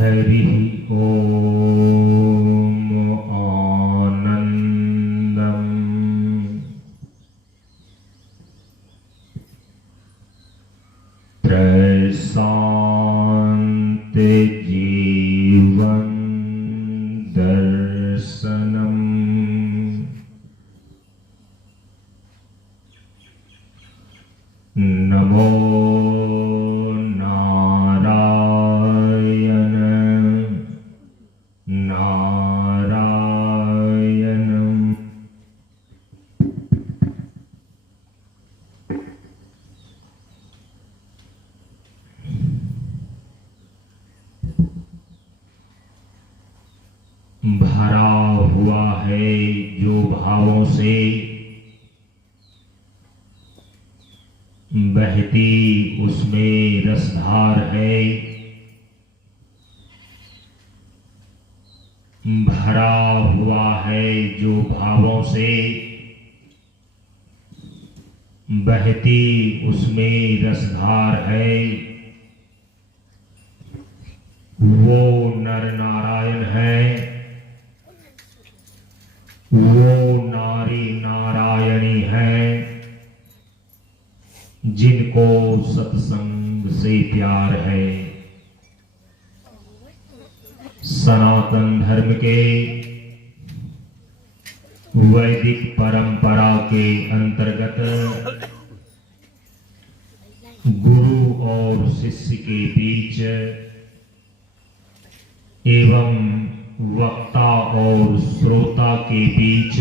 हरि ओम आनंदम प्रशांत जीवन दर्शनम नमो नारायण नारायणं भरा हुआ है जो भावों से, बहती उसमें रसधार है। भरा हुआ है जो भावों से, बहती उसमें रसधार है। वो नर नारायण है, वो नारी नारायणी है, जिनको सत्संग से प्यार है। सनातन धर्म के वैदिक परंपरा के अंतर्गत गुरु और शिष्य के बीच एवं वक्ता और श्रोता के बीच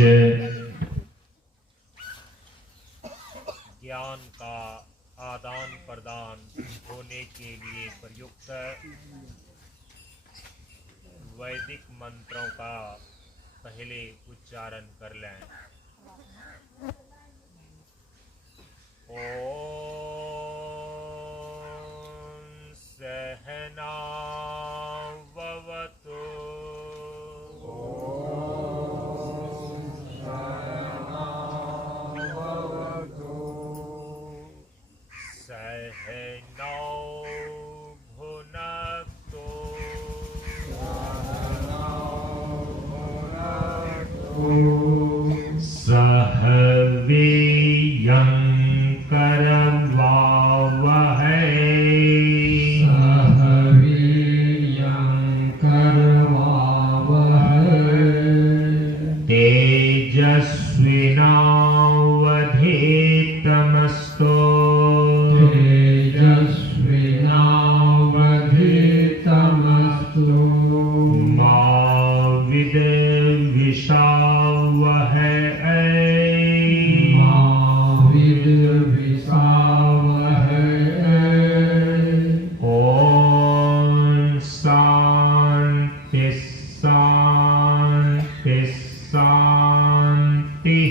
ज्ञान का आदान प्रदान होने के लिए प्रयुक्त वैदिक मंत्रों का पहले उच्चारण कर लें। ओम सहना भवतु सहनौ भुनक्तु सह वीर्यं करवावहै सह वीर्यं करवावहै तेजस्विनावधीतमस्तु तेजस्विनावधीतमस्तु मा विद्विषावहै मा विद्विषावहै ओम शांति शांति शांति।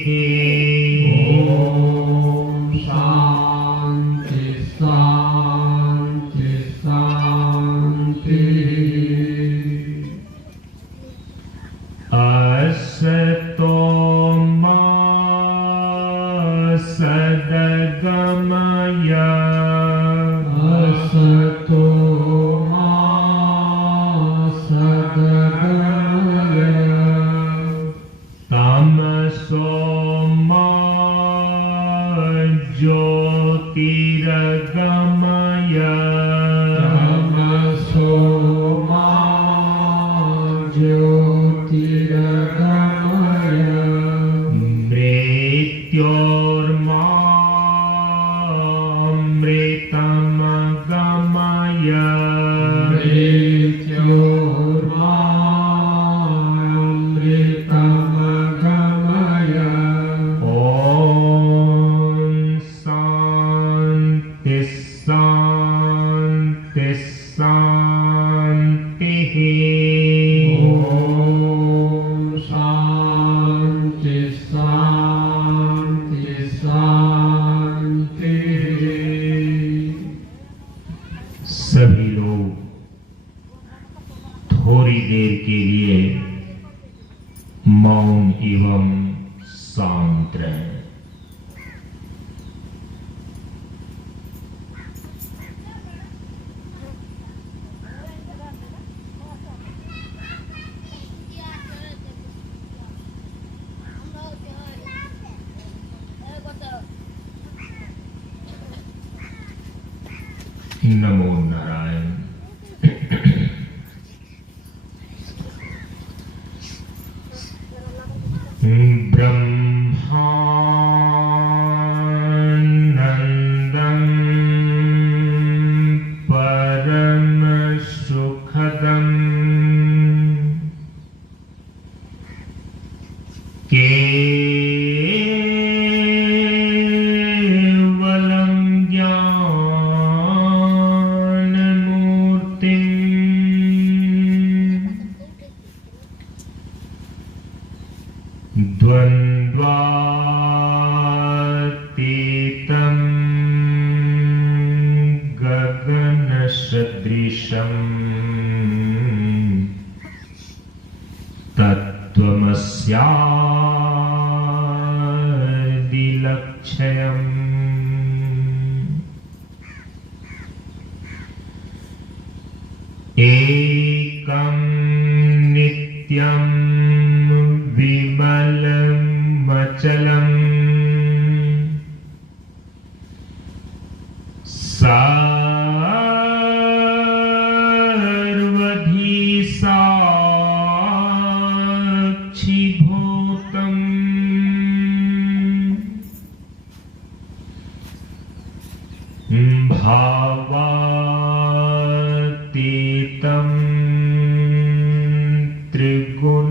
ओम शांति शांति शांति। असतो मा सद्गमय असतो मा सद्गमय तमसो मा ज्योतिर्गमय तमसो मा ज्योतिर्गमय मृत्योर्मा अमृतमगमय मृत्योर्मा अमृतमगमय ओम शांति शांति शांति। ओम शांति शांति शांति। नमो नारायण। ब्रह्मानंदं परम सुखदं केवलं ज्ञानमूर्तिं द्वन्द्वातीतं गगनसदृशं तत्त्वमस्यादिलक्ष्यम् एकं नित्यं विमलमचलम् सर्वधी साक्षिभूतम् भावातीतं त्रिगुणरहितम्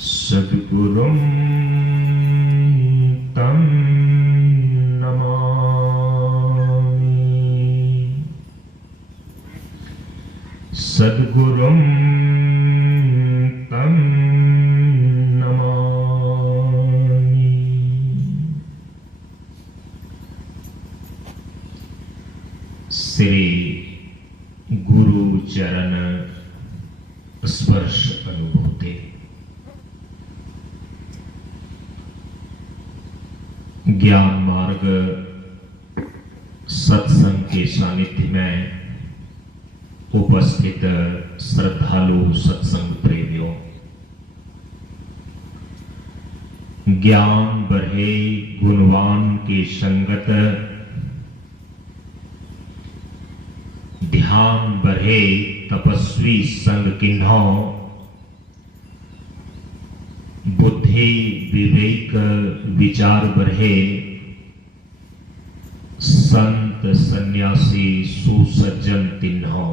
सद्गुरुं तं नमामि। सद्गुरुं तं नमामि। श्री गुरु चरण स्पर्श अनुभूति। ज्ञान मार्ग सत्संग के सानिध्य में उपस्थित श्रद्धालु सत्संग प्रेमियों, ज्ञान बढ़े गुणवान के संगत, ध्यान बढ़े तपस्वी संग किन्हो, बुद्धि विवेक विचार बढ़े संत सन्यासी सुसज्जन तिन्हो।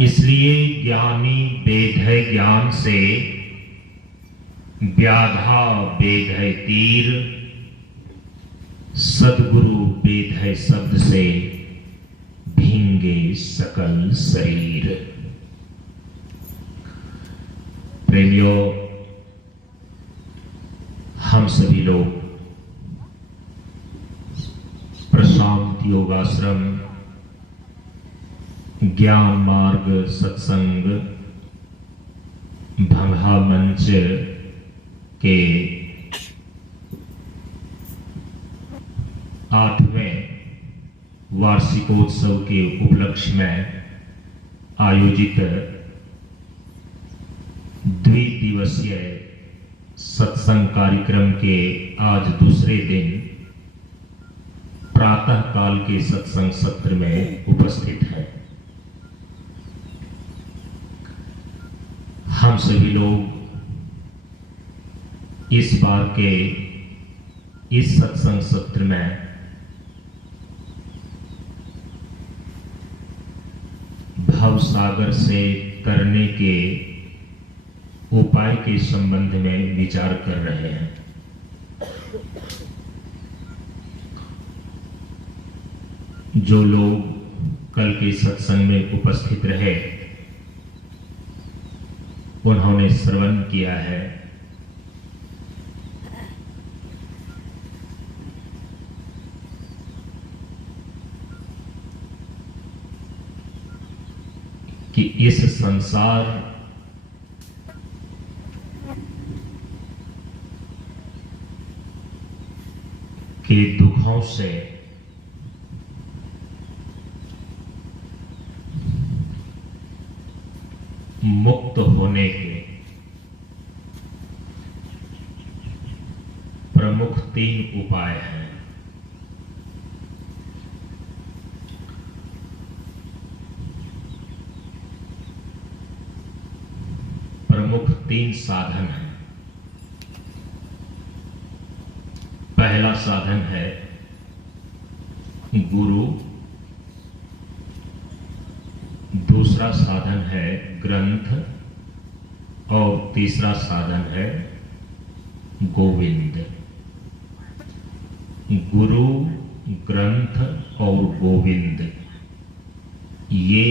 इसलिए ज्ञानी वेद है ज्ञान से, व्याधा वेद है तीर, सद्गुरु वेद है शब्द से, भींगे सकल शरीर। प्रेमियों, हम सभी लोग प्रशांत योगाश्रम ज्ञान मार्ग सत्संग भंगा मंच के 8वें वार्षिकोत्सव के उपलक्ष्य में आयोजित द्विदिवसीय सत्संग कार्यक्रम के आज दूसरे दिन प्रातः काल के सत्संग सत्र में उपस्थित है। हम सभी लोग इस बार के इस सत्संग सत्र में भव सागर से तरने के उपाय के संबंध में विचार कर रहे हैं। जो लोग कल के सत्संग में उपस्थित रहे उन्होंने श्रवण किया है कि इस संसार के दुखों से मुक्त होने के प्रमुख 3 उपाय हैं। प्रमुख 3 साधन हैं। पहला साधन है गुरु, दूसरा साधन है ग्रंथ और तीसरा साधन है गोविंद। गुरु, ग्रंथ और गोविंद ये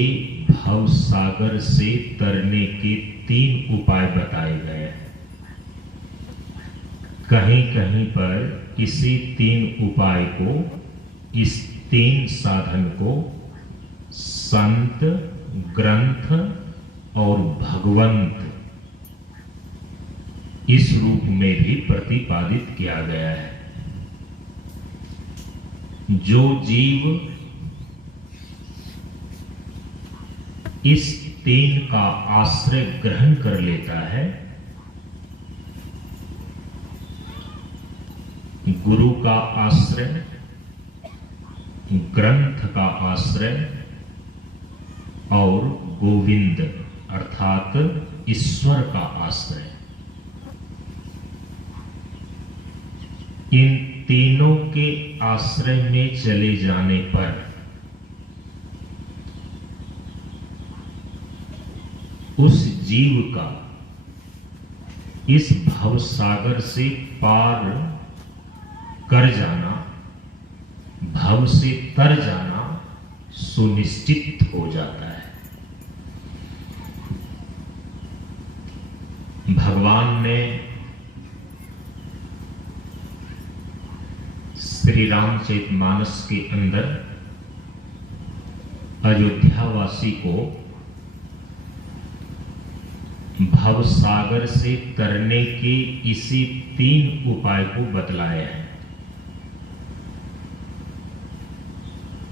भव सागर से तरने के 3 उपाय बताए गए हैं। कहीं कहीं पर इसी 3 उपाय को, इस 3 साधन को संत, ग्रंथ और भगवंत इस रूप में भी प्रतिपादित किया गया है। जो जीव इस 3 का आश्रय ग्रहण कर लेता है, गुरु का आश्रय, ग्रंथ का आश्रय और गोविंद अर्थात ईश्वर का आश्रय, इन तीनों के आश्रय में चले जाने पर उस जीव का इस भव सागर से पार कर जाना, भव से तर जाना सुनिश्चित हो जाता है। भगवान ने श्री रामचरितमानस के अंदर अयोध्यावासी को भव सागर से तरने के इसी 3 उपाय को बतलाया है।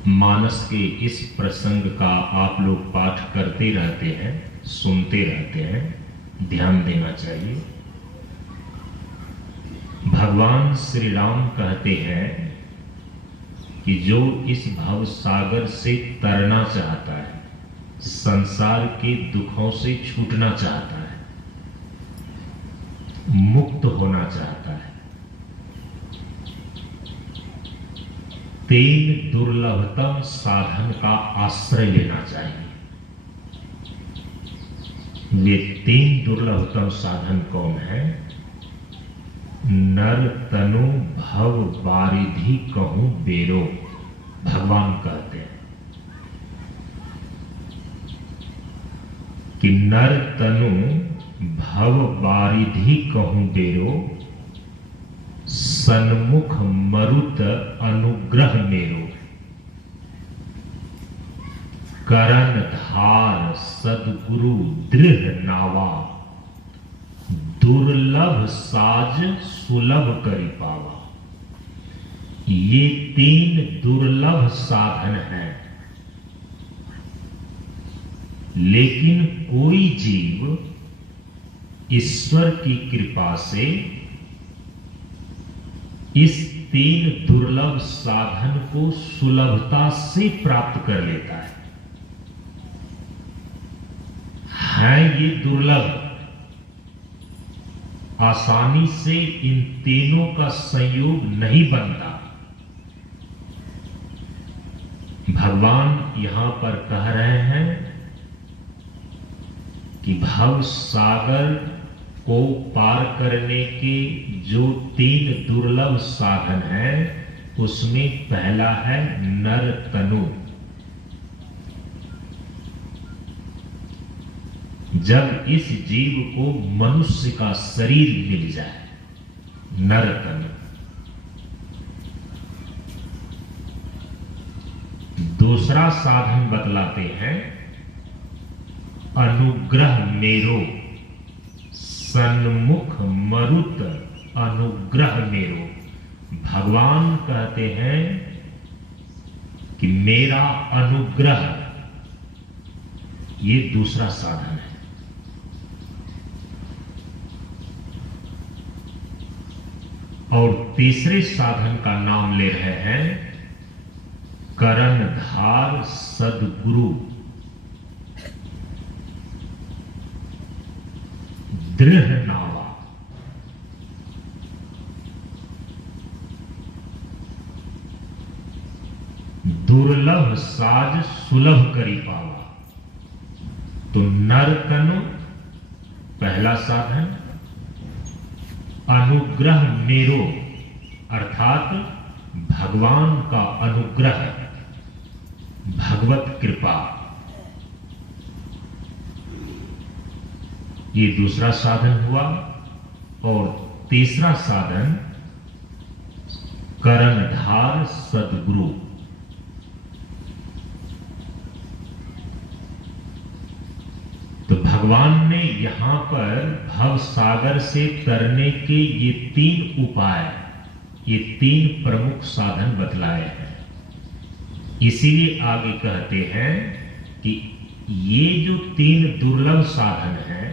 मानस के इस प्रसंग का आप लोग पाठ करते रहते हैं, सुनते रहते हैं, ध्यान देना चाहिए। भगवान श्री राम कहते हैं कि जो इस भव सागर से तरना चाहता है, संसार के दुखों से छूटना चाहता है, मुक्त होना चाहता है, 3 दुर्लभतम साधन का आश्रय लेना चाहिए। ये 3 दुर्लभतम साधन कौन है? नर तनु भव बारिधि कहूं बेरो, भगवान कहते हैं कि नर तनु भव बारिधि कहूं बेरो, सन्मुख मरुत अनुग्रह मेरो, करण धार सदगुरु दृढ़ नावा, दुर्लभ साज सुलभ करि पावा। ये 3 दुर्लभ साधन हैं, लेकिन कोई जीव ईश्वर की कृपा से इस 3 दुर्लभ साधन को सुलभता से प्राप्त कर लेता है। ये दुर्लभ, आसानी से इन तीनों का संयोग नहीं बनता। भगवान यहां पर कह रहे हैं कि भव सागर को पार करने के जो 3 दुर्लभ साधन हैं, उसमें पहला है नर तनु। जब इस जीव को मनुष्य का शरीर मिल जाए, नर तनु। दूसरा साधन बतलाते हैं अनुग्रह मेरो, सन्मुख मरुत अनुग्रह मेरो। भगवान कहते हैं कि मेरा अनुग्रह, ये दूसरा साधन है। और तीसरे साधन का नाम ले रहे हैं कर्णधार सद्गुरु। दृढ़ नावा। दुर्लभ साज सुलभ करी पावा। तो नर तनु पहला साधन, अनुग्रह मेरो अर्थात भगवान का अनुग्रह, भगवत कृपा, ये दूसरा साधन हुआ। और तीसरा साधन कर्णधार सद्गुरु। तो भगवान ने यहां पर भव सागर से तरने के ये 3 उपाय, ये 3 प्रमुख साधन बतलाए हैं। इसीलिए आगे कहते हैं कि ये जो 3 दुर्लभ साधन हैं,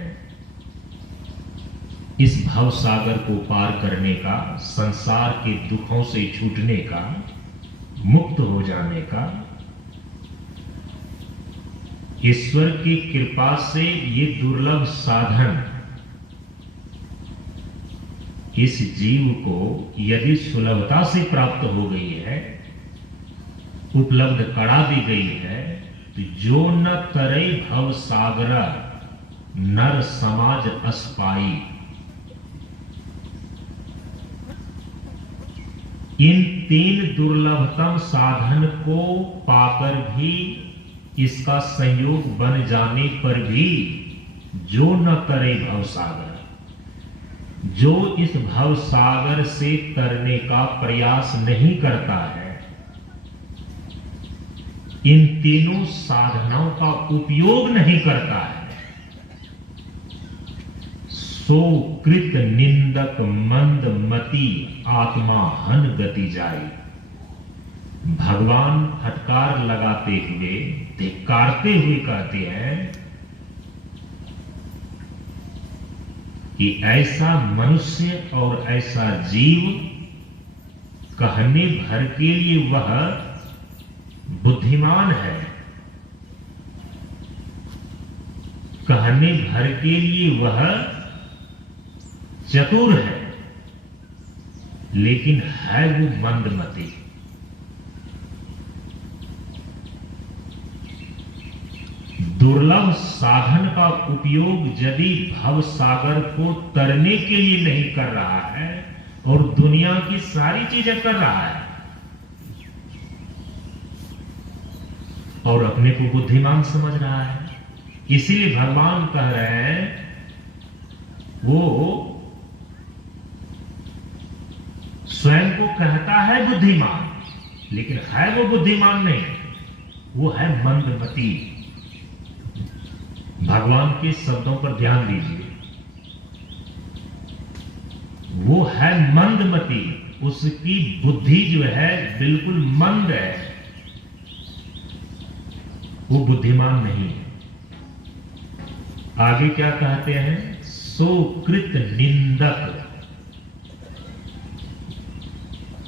इस भव सागर को पार करने का, संसार के दुखों से छूटने का, मुक्त हो जाने का, ईश्वर की कृपा से ये दुर्लभ साधन इस जीव को यदि सुलभता से प्राप्त हो गई है, उपलब्ध करा दी गई है, तो जो न करे भव सागर नर समाज अस्पाई। इन 3 दुर्लभतम साधन को पाकर भी, इसका संयोग बन जाने पर भी जो न करे भव सागर, जो इस भव सागर से तरने का प्रयास नहीं करता है, इन तीनों साधनों का उपयोग नहीं करता है, सो कृत निंदक मंद मति आत्मा हन गति जाई। भगवान फटकार लगाते हुए, धिक्कारते हुए कहते हैं कि ऐसा मनुष्य और ऐसा जीव कहने भर के लिए वह बुद्धिमान है, कहने भर के लिए वह चतुर है, लेकिन है वो मंदमती। दुर्लभ साधन का उपयोग यदि भव सागर को तरने के लिए नहीं कर रहा है और दुनिया की सारी चीजें कर रहा है और अपने को बुद्धिमान समझ रहा है, इसीलिए भगवान कह रहे हैं वो स्वयं को कहता है बुद्धिमान, लेकिन है वो बुद्धिमान नहीं, वो है मंदमती। भगवान के शब्दों पर ध्यान दीजिए, वो है मंदमती, उसकी बुद्धि जो है बिल्कुल मंद है, वो बुद्धिमान नहीं है। आगे क्या कहते हैं, सोकृत निंदक,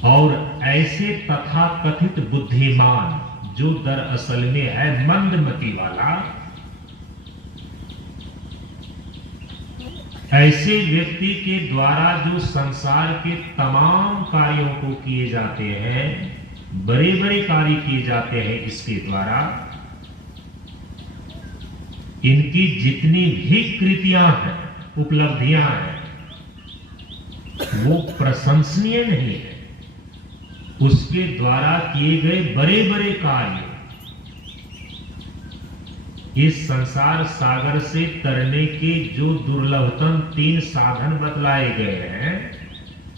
और ऐसे तथा कथित बुद्धिमान जो दरअसल में है मंदमती वाला, ऐसे व्यक्ति के द्वारा जो संसार के तमाम कार्यों को किए जाते हैं, बड़े बड़े कार्य किए जाते हैं इसके द्वारा, इनकी जितनी भी कृतियां हैं, उपलब्धियां हैं, वो प्रशंसनीय नहीं है। उसके द्वारा किए गए बड़े बड़े कार्य इस संसार सागर से तरने के जो दुर्लभतम 3 साधन बतलाए गए हैं,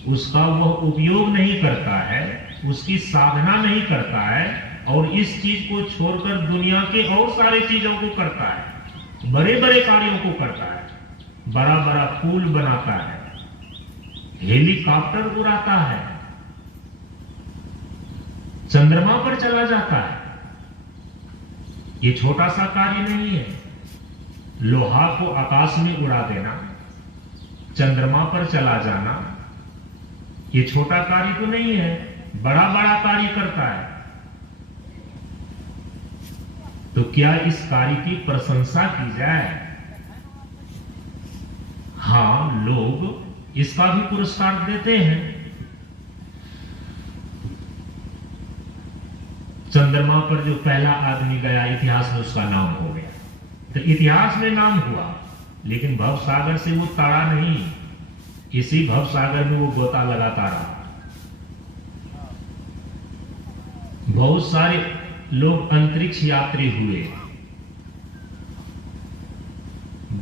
उसका वह उपयोग नहीं करता है, उसकी साधना नहीं करता है, और इस चीज को छोड़कर दुनिया के और सारे चीजों को करता है, बड़े बड़े कार्यों को करता है, बड़ा बड़ा पुल बनाता है, हेलीकॉप्टर उड़ाता है, चंद्रमा पर चला जाता है। ये छोटा सा कार्य नहीं है। लोहा को आकाश में उड़ा देना, चंद्रमा पर चला जाना, ये छोटा कार्य तो नहीं है, बड़ा बड़ा कार्य करता है। तो क्या इस कार्य की प्रशंसा की जाए? हां, लोग इसका भी पुरस्कार देते हैं। चंद्रमा पर जो पहला आदमी गया, इतिहास में उसका नाम हो गया, तो इतिहास में नाम हुआ, लेकिन भव सागर से वो तारा नहीं, इसी भव सागर में वो गोता लगाता रहा। बहुत सारे लोग अंतरिक्ष यात्री हुए,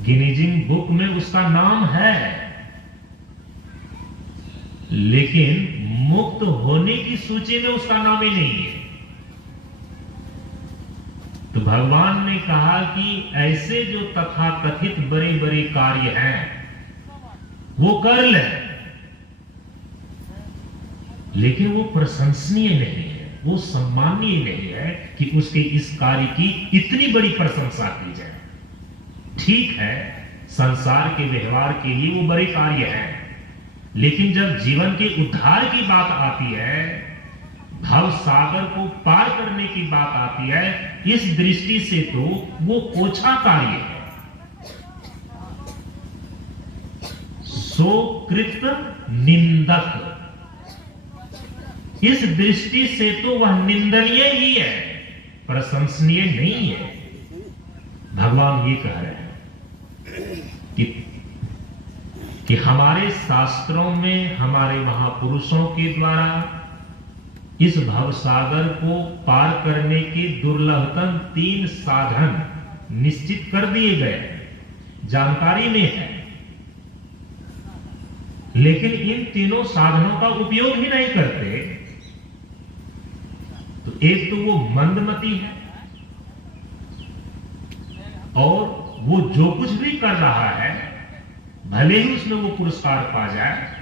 गिनीजिंग बुक में उसका नाम है, लेकिन मुक्त होने की सूची में उसका नाम ही नहीं है। तो भगवान ने कहा कि ऐसे जो तथाकथित बड़े बड़े कार्य हैं वो कर ले, लेकिन वो प्रशंसनीय नहीं है, वो सम्माननीय नहीं है कि उसके इस कार्य की इतनी बड़ी प्रशंसा की जाए। ठीक है, संसार के व्यवहार के लिए वो बड़े कार्य हैं, लेकिन जब जीवन के उद्धार की बात आती है, भव सागर को पार करने की बात आती है, इस दृष्टि से तो वो ओछा कार्य है। सो कृत निंदक, इस दृष्टि से तो वह निंदनीय ही है, प्रशंसनीय नहीं है। भगवान ये कह रहे हैं कि हमारे शास्त्रों में, हमारे महापुरुषों के द्वारा इस भवसागर को पार करने के दुर्लभतम 3 साधन निश्चित कर दिए गए, जानकारी में है, लेकिन इन तीनों साधनों का उपयोग ही नहीं करते। तो एक तो वो मंदमती है, और वो जो कुछ भी कर रहा है भले ही उसमें वो पुरस्कार पा जाए,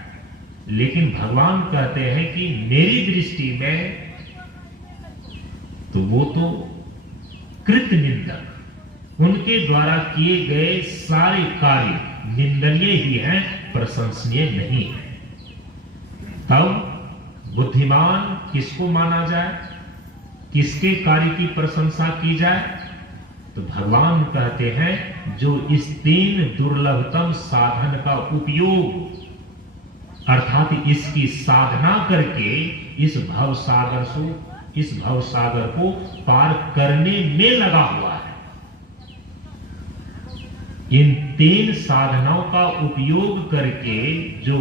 लेकिन भगवान कहते हैं कि मेरी दृष्टि में तो वो तो कृत निंदक, उनके द्वारा किए गए सारे कार्य निंदनीय ही हैं, प्रशंसनीय नहीं है। तब बुद्धिमान किसको माना जाए, किसके कार्य की प्रशंसा की जाए? तो भगवान कहते हैं जो इस 3 दुर्लभतम साधन का उपयोग, अर्थात इसकी साधना करके इस भव सागर को पार करने में लगा हुआ है। इन 3 साधनों का उपयोग करके जो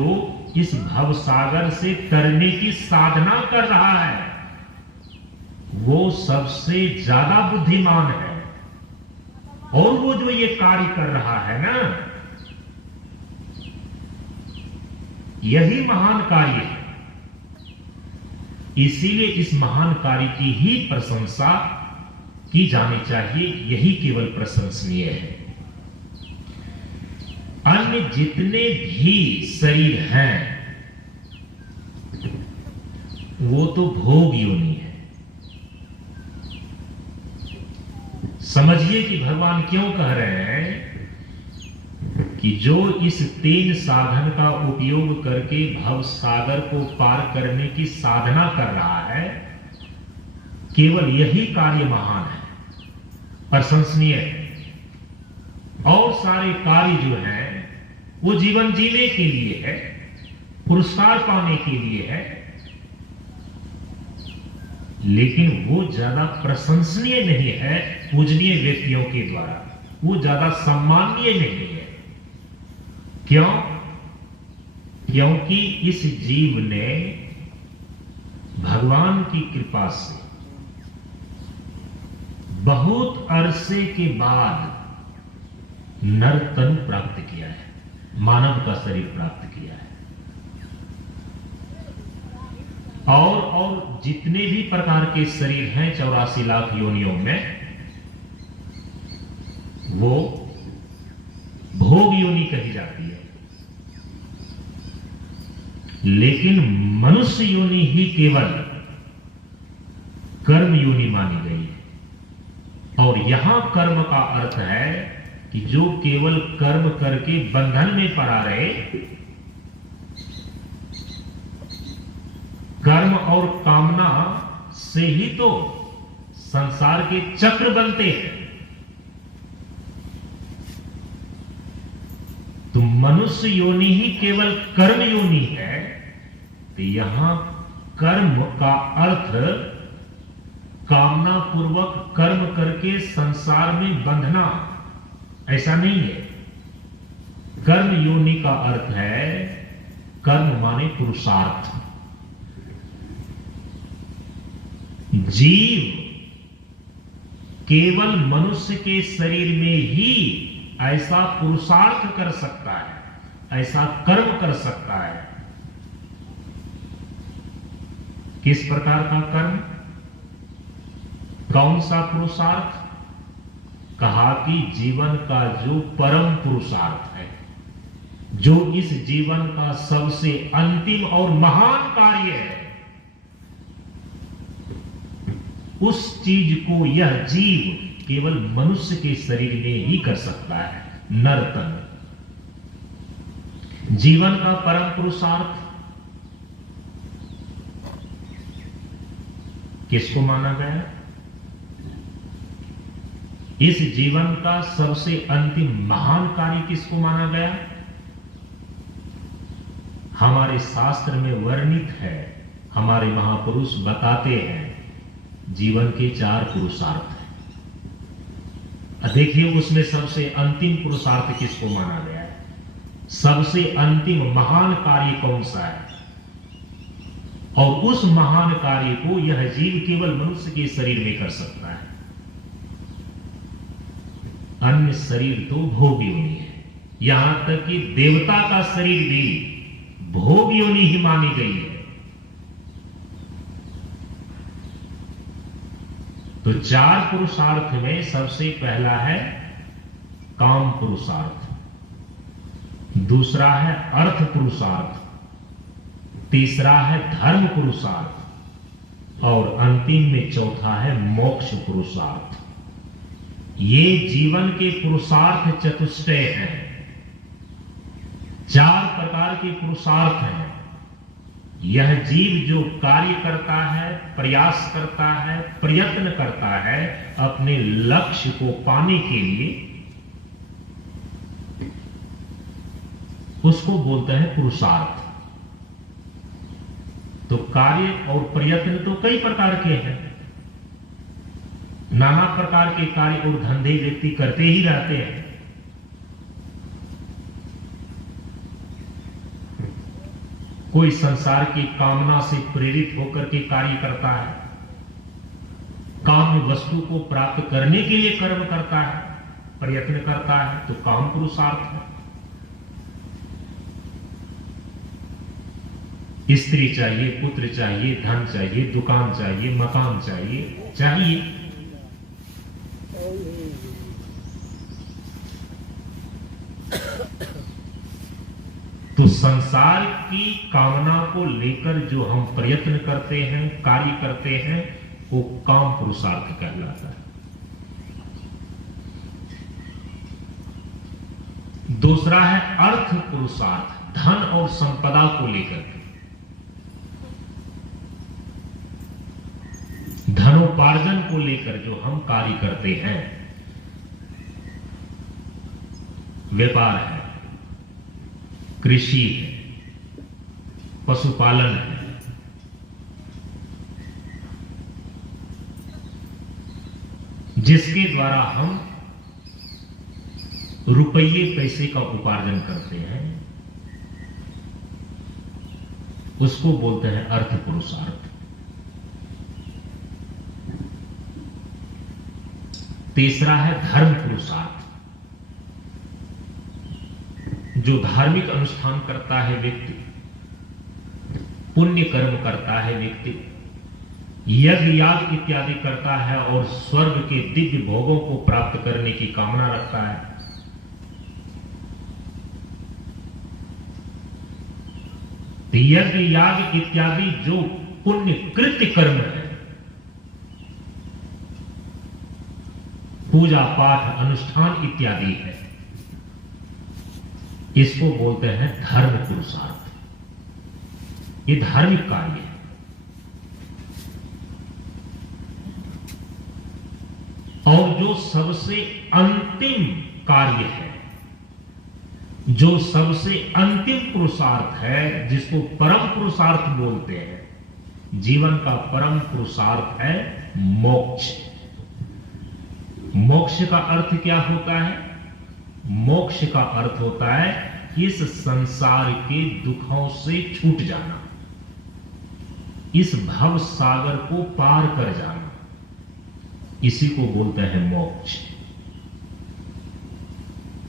इस भव सागर से तरने की साधना कर रहा है, वो सबसे ज्यादा बुद्धिमान है। और वो जो ये कार्य कर रहा है ना, यही महान कार्य है। इसीलिए इस महान कार्य की ही प्रशंसा की जानी चाहिए, यही केवल प्रशंसनीय है। अन्य जितने भी शरीर हैं वो तो भोग योनि है। समझिए कि भगवान क्यों कह रहे हैं कि जो इस 3 साधन का उपयोग करके भव सागर को पार करने की साधना कर रहा है, केवल यही कार्य महान है, प्रशंसनीय है। और सारे कार्य जो हैं वो जीवन जीने के लिए है, पुरस्कार पाने के लिए है, लेकिन वो ज्यादा प्रशंसनीय नहीं है पूजनीय व्यक्तियों के द्वारा, वो ज्यादा सम्माननीय नहीं है। क्यों? क्योंकि इस जीव ने भगवान की कृपा से बहुत अरसे के बाद नर तन प्राप्त किया है, मानव का शरीर प्राप्त किया है। और जितने भी प्रकार के शरीर हैं 84 लाख योनियों में, वो भोग योनि कही जाती है, लेकिन मनुष्य योनि ही केवल कर्म योनि मानी गई है। और यहां कर्म का अर्थ है कि जो केवल कर्म करके बंधन में पड़ा रहे, कर्म और कामना से ही तो संसार के चक्र बनते हैं। तो मनुष्य योनि ही केवल कर्म योनि है, तो यहां कर्म का अर्थ कामना पूर्वक कर्म करके संसार में बंधना ऐसा नहीं है। कर्म योनि का अर्थ है कर्म माने पुरुषार्थ। जीव केवल मनुष्य के शरीर में ही ऐसा पुरुषार्थ कर सकता है, ऐसा कर्म कर सकता है। किस प्रकार का कर्म? कौन सा पुरुषार्थ? कहा कि जीवन का जो परम पुरुषार्थ है, जो इस जीवन का सबसे अंतिम और महान कार्य है, उस चीज को यह जीव केवल मनुष्य के शरीर में ही कर सकता है। नर्तन जीवन का परम पुरुषार्थ किसको माना गया? इस जीवन का सबसे अंतिम महान कार्य किसको माना गया? हमारे शास्त्र में वर्णित है, हमारे महापुरुष बताते हैं जीवन के 4 पुरुषार्थ हैं। देखिए उसमें सबसे अंतिम पुरुषार्थ किसको माना गया है? सबसे अंतिम महान कार्य कौन सा है? और उस महान कार्य को यह जीव केवल मनुष्य के शरीर में कर सकता है। अन्य शरीर तो भोग योनि है, यहां तक कि देवता का शरीर भी भोग योनि ही मानी गई है। तो 4 पुरुषार्थ में सबसे पहला है काम पुरुषार्थ, दूसरा है अर्थ पुरुषार्थ, तीसरा है धर्म पुरुषार्थ और अंतिम में चौथा है मोक्ष पुरुषार्थ। ये जीवन के पुरुषार्थ चतुष्टय हैं। 4 प्रकार के पुरुषार्थ हैं। यह जीव जो कार्य करता है, प्रयास करता है, प्रयत्न करता है अपने लक्ष्य को पाने के लिए, उसको बोलते हैं पुरुषार्थ। तो कार्य और प्रयत्न तो कई प्रकार के हैं, नाना प्रकार के कार्य और धंधे व्यक्ति करते ही रहते हैं। कोई संसार की कामना से प्रेरित होकर के कार्य करता है, काम वस्तु को प्राप्त करने के लिए कर्म करता है, प्रयत्न करता है, तो काम पुरुषार्थ है। स्त्री चाहिए, पुत्र चाहिए, धन चाहिए, दुकान चाहिए, मकान चाहिए। तो संसार की कामना को लेकर जो हम प्रयत्न करते हैं, कार्य करते हैं, वो काम पुरुषार्थ कहलाता है। दूसरा है अर्थ पुरुषार्थ, धन और संपदा को लेकर के, धनोपार्जन को लेकर जो हम कार्य करते हैं। व्यापार है, कृषि है, पशुपालन है, जिसके द्वारा हम रुपये पैसे का उपार्जन करते हैं, उसको बोलते हैं अर्थ पुरुषार्थ। तीसरा है धर्म पुरुषार्थ। जो धार्मिक अनुष्ठान करता है व्यक्ति, पुण्य कर्म करता है व्यक्ति, यज्ञ याग इत्यादि करता है और स्वर्ग के दिव्य भोगों को प्राप्त करने की कामना रखता है, यज्ञ याग इत्यादि जो पुण्य कृत्य कर्म है, पूजा पाठ अनुष्ठान इत्यादि है, इसको बोलते हैं धर्म पुरुषार्थ। ये धार्मिक कार्य है। जो सबसे अंतिम कार्य है, जो सबसे अंतिम पुरुषार्थ है, जिसको परम पुरुषार्थ बोलते हैं, जीवन का परम पुरुषार्थ है मोक्ष। मोक्ष का अर्थ क्या होता है? मोक्ष का अर्थ होता है इस संसार के दुखों से छूट जाना, इस भव सागर को पार कर जाना, इसी को बोलते हैं मोक्ष।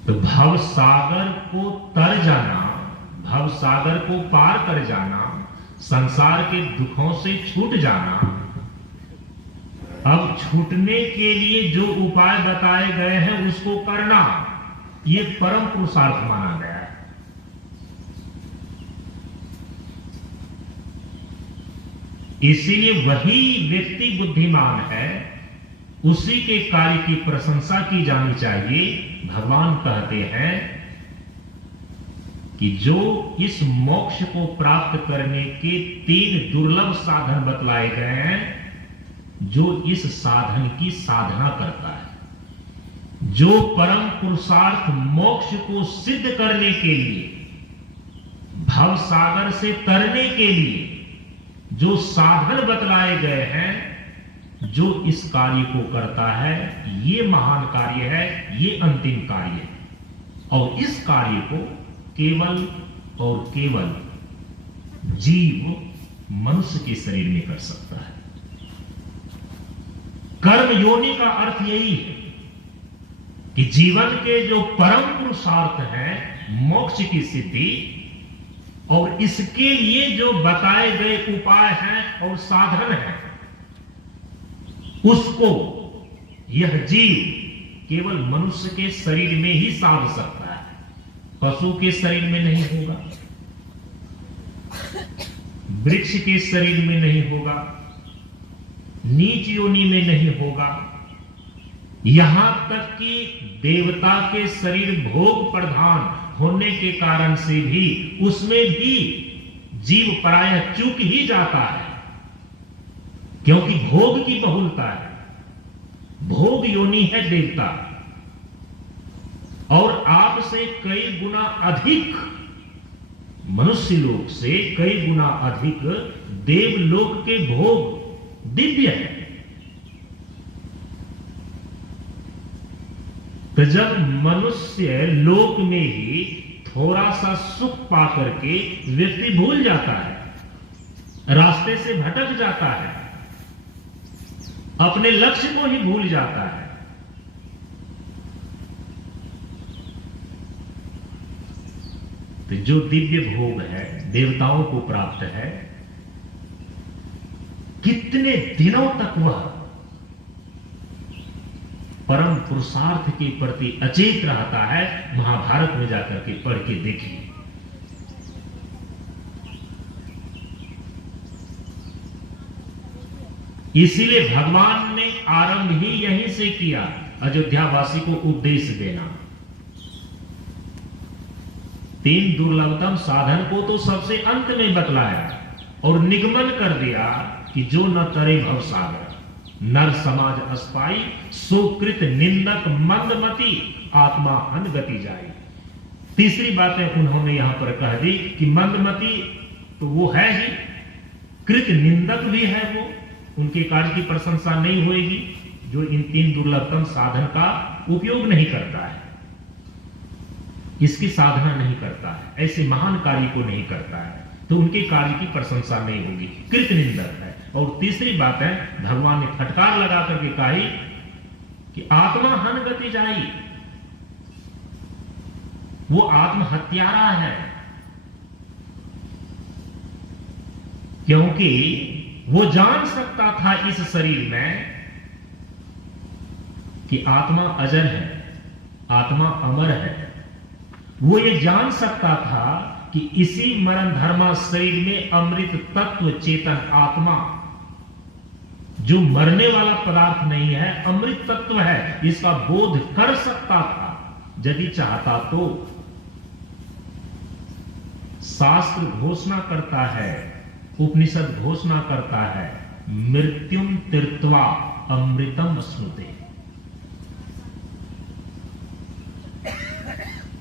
तो भव सागर को तर जाना, भव सागर को पार कर जाना, संसार के दुखों से छूट जाना। अब छूटने के लिए जो उपाय बताए गए हैं उसको करना, ये परम पुरुषार्थ माना गया है। इसीलिए वही व्यक्ति बुद्धिमान है, उसी के कार्य की प्रशंसा की जानी चाहिए। भगवान कहते हैं कि जो इस मोक्ष को प्राप्त करने के 3 दुर्लभ साधन बतलाए गए हैं, जो इस साधन की साधना करता है, जो परम पुरुषार्थ मोक्ष को सिद्ध करने के लिए, भव सागर से तरने के लिए जो साधन बतलाए गए हैं, जो इस कार्य को करता है, ये महान कार्य है, ये अंतिम कार्य है। और इस कार्य को केवल और केवल जीव मनुष्य के शरीर में कर सकता है। कर्म योनि का अर्थ यही है कि जीवन के जो परम पुरुषार्थ हैं, मोक्ष की सिद्धि, और इसके लिए जो बताए गए उपाय हैं और साधन हैं, उसको यह जीव केवल मनुष्य के शरीर में ही साध सकता है, पशु के शरीर में नहीं होगा, वृक्ष के शरीर में नहीं होगा, नीच योनि में नहीं होगा, यहां तक कि देवता के शरीर भोग प्रधान होने के कारण से भी उसमें भी जीव प्रायः चूक ही जाता है, क्योंकि भोग की बहुलता है। भोग योनि है देवता, और आपसे कई गुना अधिक, मनुष्य लोक से कई गुना अधिक देवलोक के भोग दिव्य है। तो जब मनुष्य लोक में ही थोड़ा सा सुख पाकर के व्यक्ति भूल जाता है, रास्ते से भटक जाता है, अपने लक्ष्य को ही भूल जाता है, तो जो दिव्य भोग है, देवताओं को प्राप्त है, कितने दिनों तक वह परम पुरुषार्थ के प्रति अचेत रहता है, महाभारत में जाकर के पढ़ के देखिए। इसीलिए भगवान ने आरंभ ही यहीं से किया, अयोध्यावासी को उपदेश देना। 3 दुर्लभतम साधन को तो सबसे अंत में बतलाया और निगमन कर दिया कि जो न तरे भव सागर, नर समाज अस्पाई, सुकृत निंदक मंदमती, आत्मा हन गति जाए। तीसरी बातें उन्होंने यहां पर कह दी कि मंदमती तो वो है ही, कृत निंदक भी है, वो उनके कार्य की प्रशंसा नहीं होगी जो इन 3 दुर्लभतम साधन का उपयोग नहीं करता है, इसकी साधना नहीं करता है, ऐसे महान कार्य को नहीं करता है, तो उनके कार्य की प्रशंसा नहीं होगी, कृत निंदक है। और तीसरी बात है, भगवान ने फटकार लगा करके कही कि आत्मा हन गति जाई, वो आत्म हत्यारा है, क्योंकि वो जान सकता था इस शरीर में कि आत्मा अजर है, आत्मा अमर है। वो ये जान सकता था कि इसी मरण धर्मा शरीर में अमृत तत्व चेतन आत्मा, जो मरने वाला पदार्थ नहीं है, अमृत तत्व है, इसका बोध कर सकता था यदि चाहता तो। शास्त्र घोषणा करता है, उपनिषद घोषणा करता है, मृत्युम तीर्थवा अमृतम स्मृते,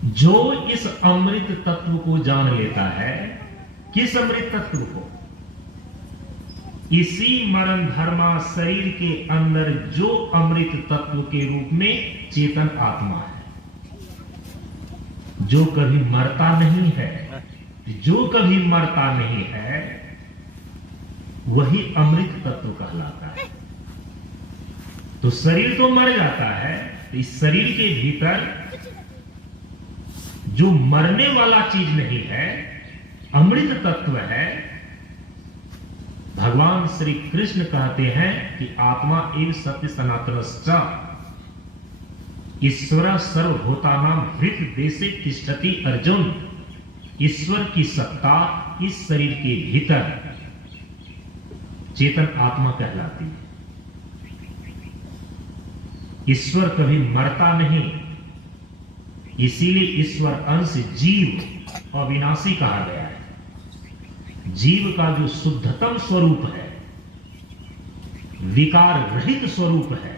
जो इस अमृत तत्व को जान लेता है, किस अमृत तत्व को? इसी मरण धर्मा शरीर के अंदर जो अमृत तत्व के रूप में चेतन आत्मा है, जो कभी मरता नहीं है, जो कभी मरता नहीं है, वही अमृत तत्व कहलाता है। तो शरीर तो मर जाता है, तो इस शरीर के भीतर जो मरने वाला चीज नहीं है, अमृत तत्व है। भगवान श्री कृष्ण कहते हैं कि आत्मा एव सत्य सनातनश्च ईश्वर सर्वभूतानां हृदय देशे तिष्ठति। अर्जुन, ईश्वर की सत्ता इस शरीर के भीतर चेतन आत्मा कहलाती है। ईश्वर कभी मरता नहीं, इसीलिए ईश्वर अंश जीव अविनाशी कहा गया है। जीव का जो शुद्धतम स्वरूप है, विकार रहित स्वरूप है,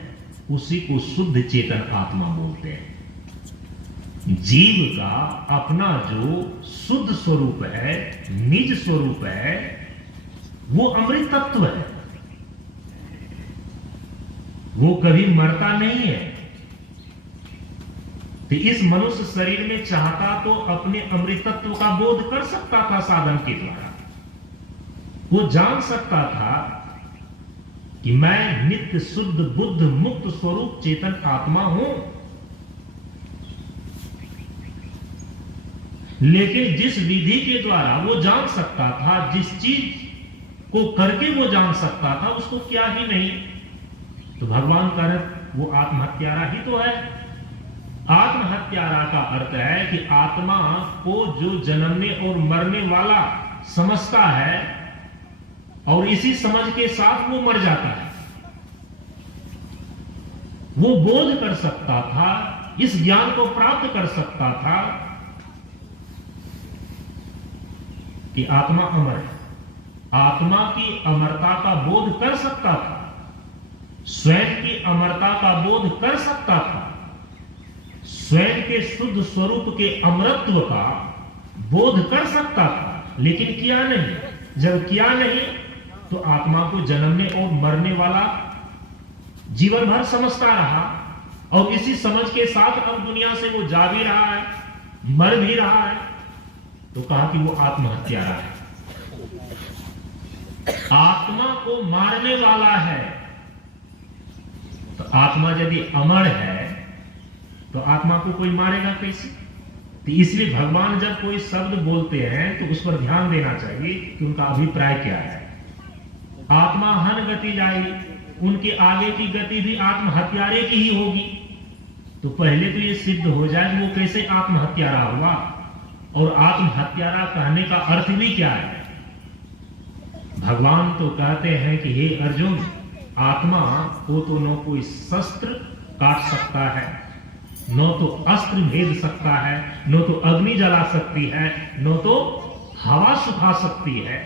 उसी को शुद्ध चेतन आत्मा बोलते हैं। जीव का अपना जो शुद्ध स्वरूप है, निज स्वरूप है, वो अमृत तत्व है, वो कभी मरता नहीं है। तो इस मनुष्य शरीर में चाहता तो अपने अमृतत्व का बोध कर सकता था साधन के द्वारा। वो जान सकता था कि मैं नित्य शुद्ध बुद्ध मुक्त स्वरूप चेतन आत्मा हूं। लेकिन जिस विधि के द्वारा वो जान सकता था, जिस चीज को करके वो जान सकता था, उसको क्या ही नहीं। तो भगवान कह रहे वो आत्महत्यारा ही तो है। आत्महत्यारा का अर्थ है कि आत्मा को जो जन्मने और मरने वाला समझता है और इसी समझ के साथ वो मर जाता है। वो बोध कर सकता था, इस ज्ञान को प्राप्त कर सकता था कि आत्मा अमर है। आत्मा की अमरता का बोध कर सकता था, स्वयं की अमरता का बोध कर सकता था, स्वयं के शुद्ध स्वरूप के अमरत्व का बोध कर सकता था, लेकिन किया नहीं। जब किया नहीं तो आत्मा को जन्मने और मरने वाला जीवन भर समझता रहा और इसी समझ के साथ अब दुनिया से वो जा भी रहा है, मर भी रहा है। तो कहा कि वो आत्महत्यारा है, आत्मा को मारने वाला है। तो आत्मा यदि अमर है तो आत्मा को कोई मारेगा कैसे? तो इसलिए भगवान जब कोई शब्द बोलते हैं तो उस पर ध्यान देना चाहिए कि उनका अभिप्राय क्या है। आत्मा हन गति जाएगी, उनके आगे की गति भी आत्महत्यारे की ही होगी। तो पहले तो ये सिद्ध हो जाए कि वो कैसे आत्महत्यारा हुआ, और आत्महत्यारा कहने का अर्थ भी क्या है। भगवान तो कहते हैं कि हे अर्जुन, आत्मा को तो न कोई शस्त्र काट सकता है, न तो अस्त्र भेद सकता है, न तो अग्नि जला सकती है, न तो हवा सुखा सकती है।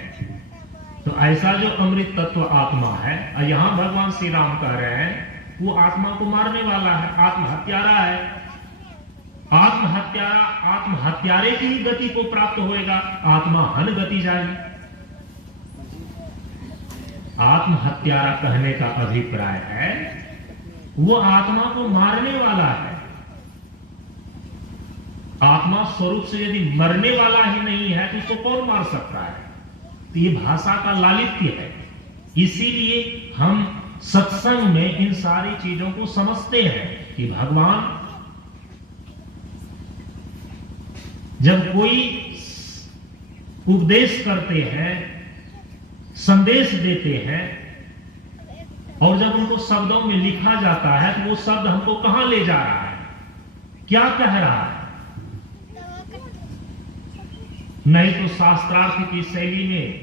तो ऐसा जो अमृत तत्व आत्मा है, यहां भगवान श्री राम कह रहे हैं वो आत्मा को मारने वाला है, आत्महत्यारा है। आत्महत्यारा आत्महत्यारे की ही गति को प्राप्त होएगा, आत्मा हन गति जाएगी। आत्महत्यारा कहने का अभिप्राय है वो आत्मा को मारने वाला है। आत्मा स्वरूप से यदि मरने वाला ही नहीं है तो उसको कौन मार सकता है? तो ये भाषा का लालित्य है। इसीलिए हम सत्संग में इन सारी चीजों को समझते हैं कि भगवान जब कोई उपदेश करते हैं, संदेश देते हैं, और जब उनको शब्दों में लिखा जाता है तो वो शब्द हमको कहां ले जा रहा है, क्या कह रहा है? नहीं तो शास्त्रार्थ की शैली में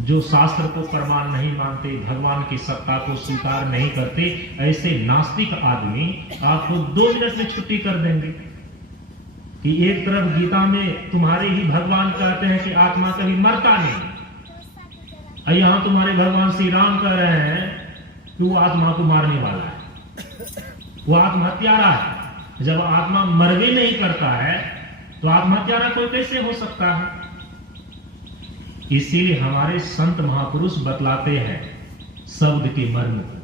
जो शास्त्र को प्रमाण नहीं मानते, भगवान की सत्ता को स्वीकार नहीं करते, ऐसे नास्तिक आदमी आपको 2 मिनट में छुट्टी कर देंगे कि एक तरफ गीता में तुम्हारे ही भगवान कहते हैं कि आत्मा कभी मरता नहीं, और यहां तुम्हारे भगवान श्री राम कह रहे हैं कि वो आत्मा को मारने वाला है, वो आत्महत्यारा है। जब आत्मा मरवे नहीं करता है तो आत्महत्यारा कोई कैसे हो सकता है? इसीलिए हमारे संत महापुरुष बतलाते हैं शब्द के मर्म को,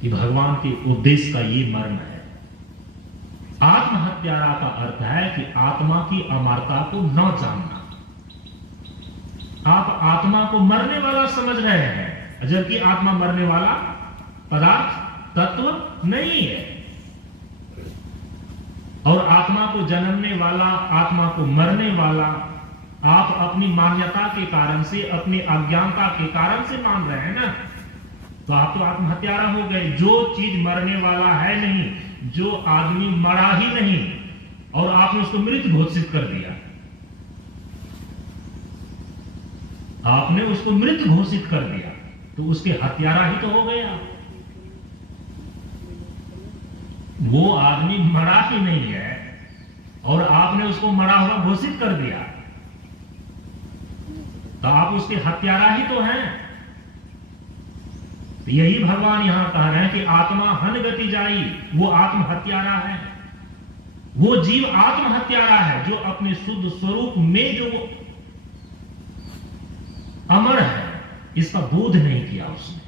कि भगवान के उपदेश का ये मर्म है। आत्महत्यारा का अर्थ है कि आत्मा की अमरता को न जानना। आप आत्मा को मरने वाला समझ रहे हैं, जबकि आत्मा मरने वाला पदार्थ तत्व नहीं है। और आत्मा को जन्मने वाला, आत्मा को मरने वाला आप अपनी मान्यता के कारण से, अपनी अज्ञानता के कारण से मान रहे हैं ना, तो आप तो आत्महत्यारा हो गए। जो चीज मरने वाला है नहीं, जो आदमी मरा ही नहीं, और आपने उसको मृत घोषित कर दिया, आपने उसको मृत घोषित कर दिया, तो उसके हत्यारा ही तो हो गए आप। वो आदमी मरा ही नहीं है और आपने उसको मरा हुआ घोषित कर दिया, तो आप उसके हत्यारा ही तो हैं। तो यही भगवान यहां कह रहे हैं कि आत्मा हन गति जाई, वो आत्म हत्यारा है। वो जीव आत्म हत्यारा है जो अपने शुद्ध स्वरूप में जो अमर है, इसका बोध नहीं किया उसने।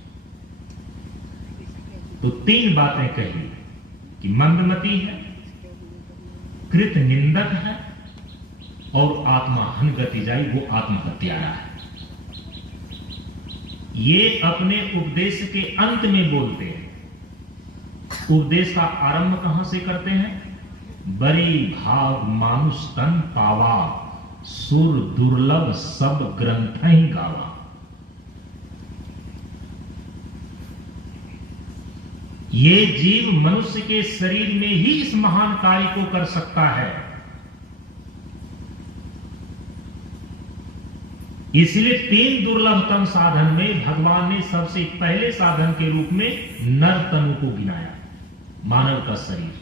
तो तीन बातें कही कि मंदमती है, कृत निंदक है, और आत्मा हन गति जाई, वो आत्महत्यारा है। ये अपने उपदेश के अंत में बोलते हैं। उपदेश का आरंभ कहां से करते हैं? बड़ी भाव मानुष तन पावा, सुर दुर्लभ सब ग्रंथ ही गावा। ये जीव मनुष्य के शरीर में ही इस महान कार्य को कर सकता है। इसलिए तीन दुर्लभतम साधन में भगवान ने सबसे पहले साधन के रूप में नर तनु को गिनाया, मानव का शरीर।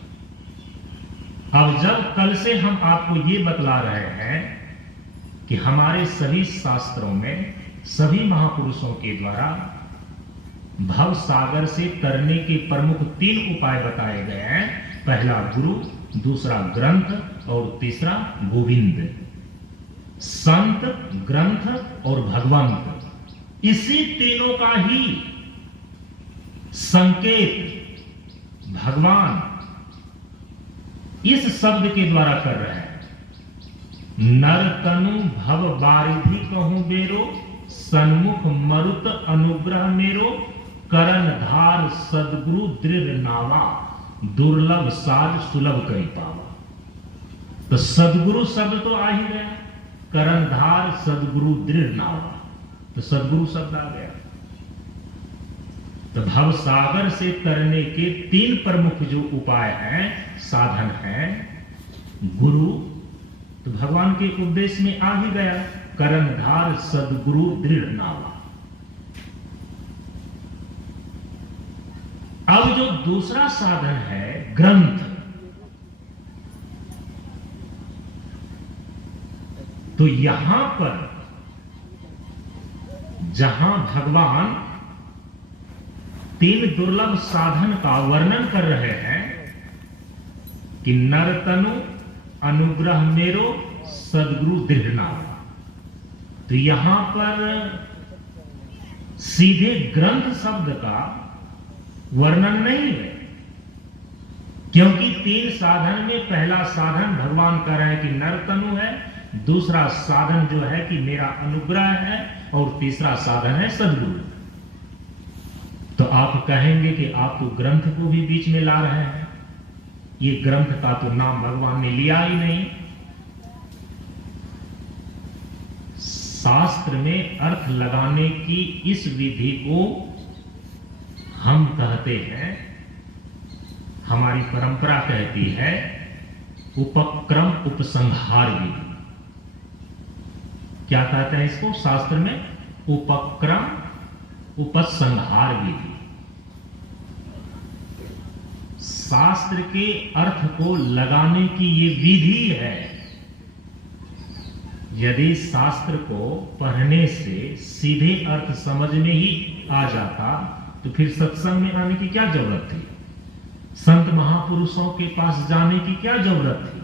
अब जब कल से हम आपको ये बतला रहे हैं कि हमारे सभी शास्त्रों में सभी महापुरुषों के द्वारा भव सागर से तरने के प्रमुख तीन उपाय बताए गए हैं। पहला गुरु, दूसरा ग्रंथ और तीसरा गोविंद। संत, ग्रंथ और भगवंत, इसी तीनों का ही संकेत भगवान इस शब्द के द्वारा कर रहे हैं। नर तनु भव बारिधि कहूं बेरो, सन्मुख मरुत अनुग्रह मेरो, करण धार सदगुरु दृढ़ नावा, दुर्लभ साज सुलभ करी पावा। तो सदगुरु शब्द तो आ ही गया, करणधार सदगुरु दृढ़ नावा, तो सदगुरु शब्द आ गया। तो भव सागर से तरने के तीन प्रमुख जो उपाय हैं, साधन हैं। गुरु तो भगवान के उपदेश में आ ही गया, करणधार सदगुरु दृढ़ नावा। अब जो दूसरा साधन है ग्रंथ, तो यहां पर जहां भगवान तीन दुर्लभ साधन का वर्णन कर रहे हैं कि नरतनु अनुग्रह मेरो सदगुरु दृढ़ नावा, तो यहां पर सीधे ग्रंथ शब्द का वर्णन नहीं है, क्योंकि तीन साधन में पहला साधन भगवान कह रहे हैं कि नरतनु है, दूसरा साधन जो है कि मेरा अनुग्रह है, और तीसरा साधन है सदगुरु। तो आप कहेंगे कि आप तो ग्रंथ को भी बीच में ला रहे हैं, ये ग्रंथ का तो नाम भगवान ने लिया ही नहीं। शास्त्र में अर्थ लगाने की इस विधि को हम कहते हैं, हमारी परंपरा कहती है उपक्रम उपसंहार विधि। क्या कहते हैं इसको शास्त्र में? उपक्रम उपसंहार विधि। शास्त्र के अर्थ को लगाने की ये विधि है। यदि शास्त्र को पढ़ने से सीधे अर्थ समझ में ही आ जाता तो फिर सत्संग में आने की क्या जरूरत थी? संत महापुरुषों के पास जाने की क्या जरूरत थी?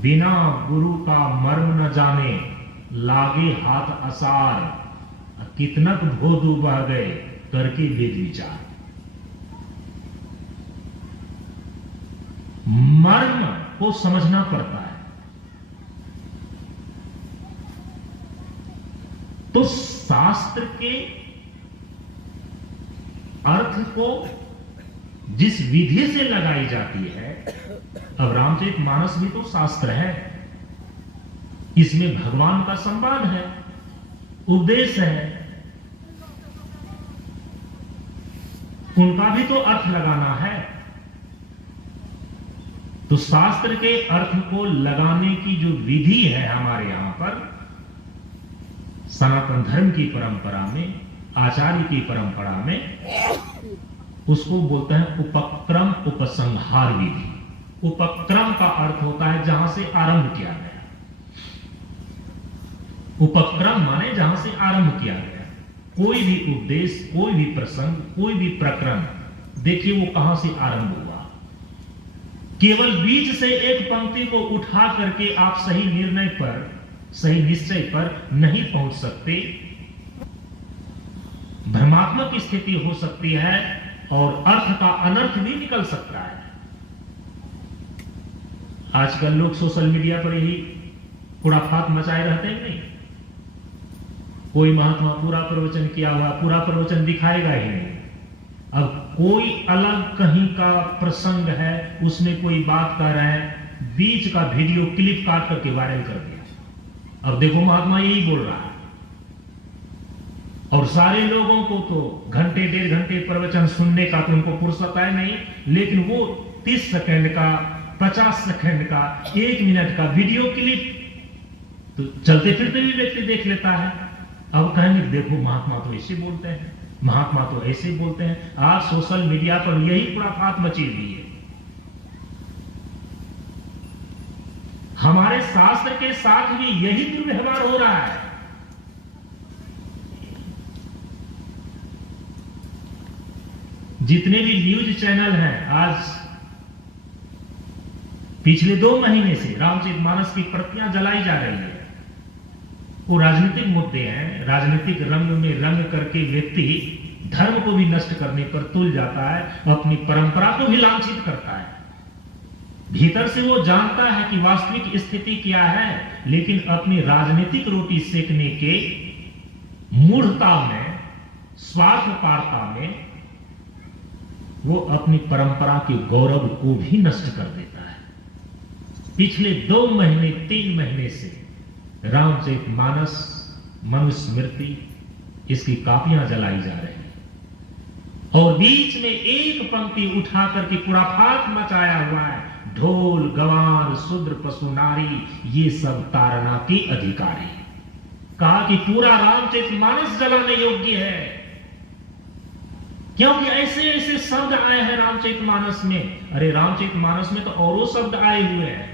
बिना गुरु का मर्म न जाने लागे हाथ असार, कितनक भोदू बह गए करके वेद विचार। मर्म को समझना पड़ता है। तो शास्त्र के अर्थ को जिस विधि से लगाई जाती है, अब रामचरितमानस भी तो शास्त्र है, इसमें भगवान का संवाद है, उपदेश है, उनका भी तो अर्थ लगाना है। तो शास्त्र के अर्थ को लगाने की जो विधि है हमारे यहां पर सनातन धर्म की परंपरा में, आचार्य की परंपरा में, उसको बोलते हैं उपक्रम उपसंहार विधि। उपक्रम का अर्थ होता है जहां से आरंभ किया गया। उपक्रम माने जहां से आरंभ किया गया। कोई भी उपदेश, कोई भी प्रसंग, कोई भी प्रकरण, देखिए वो कहां से आरंभ हुआ। केवल बीच से एक पंक्ति को उठा करके आप सही निर्णय पर, सही निश्चय पर नहीं पहुंच सकते। भ्रमात्मक स्थिति हो सकती है और अर्थ का अनर्थ भी निकल सकता है। आजकल लोग सोशल मीडिया पर यही खुराफात मचाए रहते हैं। नहीं, कोई महात्मा पूरा प्रवचन किया हुआ, पूरा प्रवचन दिखाएगा ही नहीं। अब कोई अलग कहीं का प्रसंग है, उसमें कोई बात कर रहे हैं, बीच का वीडियो क्लिप काट करके वायरल कर दिया। अब देखो महात्मा यही बोल रहा है, और सारे लोगों को तो घंटे डेढ़ घंटे प्रवचन सुनने का तो उनको फुर्सत है नहीं, लेकिन वो 30 सेकंड का, 50 सेकंड का, 1 मिनट का वीडियो क्लिप तो चलते फिरते भी व्यक्ति देख लेता है। अब कहेंगे देखो महात्मा तो ऐसे बोलते हैं, महात्मा तो ऐसे बोलते हैं। आज सोशल मीडिया पर यही खुराफात मची हुई है। हमारे शास्त्र के साथ भी यही दुर्व्यवहार हो रहा है। जितने भी न्यूज चैनल हैं, आज पिछले 2 महीने से रामचरितमानस की प्रतियां जलाई जा रही है। वो राजनीतिक मुद्दे हैं, राजनीतिक रंग में रंग करके व्यक्ति धर्म को भी नष्ट करने पर तुल जाता है, अपनी परंपरा को भी लांछित करता है। भीतर से वो जानता है कि वास्तविक स्थिति क्या है, लेकिन अपनी राजनीतिक रोटी सेकने के मूढ़ता में, स्वार्थपरता में वो अपनी परंपरा के गौरव को भी नष्ट कर देता है। पिछले 2 महीने 3 महीने से रामचरितमानस, मनुस्मृति, इसकी कापियां जलाई जा रही हैं, और बीच में एक पंक्ति उठा करके खुराफात मचाया हुआ है। ढोल गवार शूद्र पशु नारी ये सब ताड़ना के अधिकारी। कहा कि पूरा रामचरितमानस जलाने योग्य है, क्योंकि ऐसे ऐसे शब्द आए हैं रामचरितमानस में। अरे रामचरितमानस में तो औरों शब्द आए हुए हैं।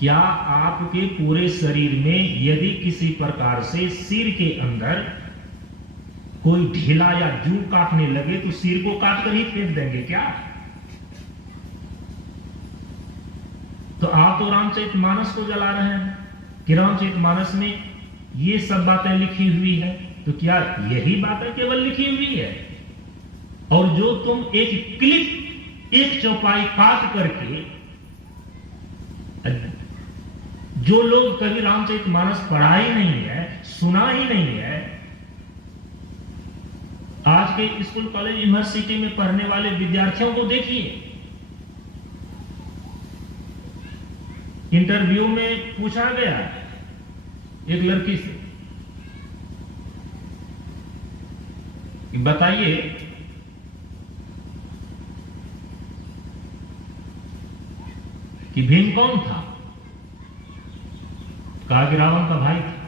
क्या आपके पूरे शरीर में यदि किसी प्रकार से सिर के अंदर कोई ढीला या जू काटने लगे तो सिर को काट कर ही फेंक देंगे क्या? तो आप तो रामचरितमानस को जला रहे हैं कि रामचरितमानस में ये सब बातें लिखी हुई है। तो क्या यही बातें केवल लिखी हुई है? और जो तुम एक क्लिप, एक चौपाई काट करके, जो लोग कभी रामचरितमानस पढ़ा ही नहीं है, सुना ही नहीं है, आज के स्कूल कॉलेज यूनिवर्सिटी में पढ़ने वाले विद्यार्थियों को देखिए। इंटरव्यू में पूछा गया एक लड़की से कि बताइए कि भीम कौन था? कहा कि रावण का भाई था।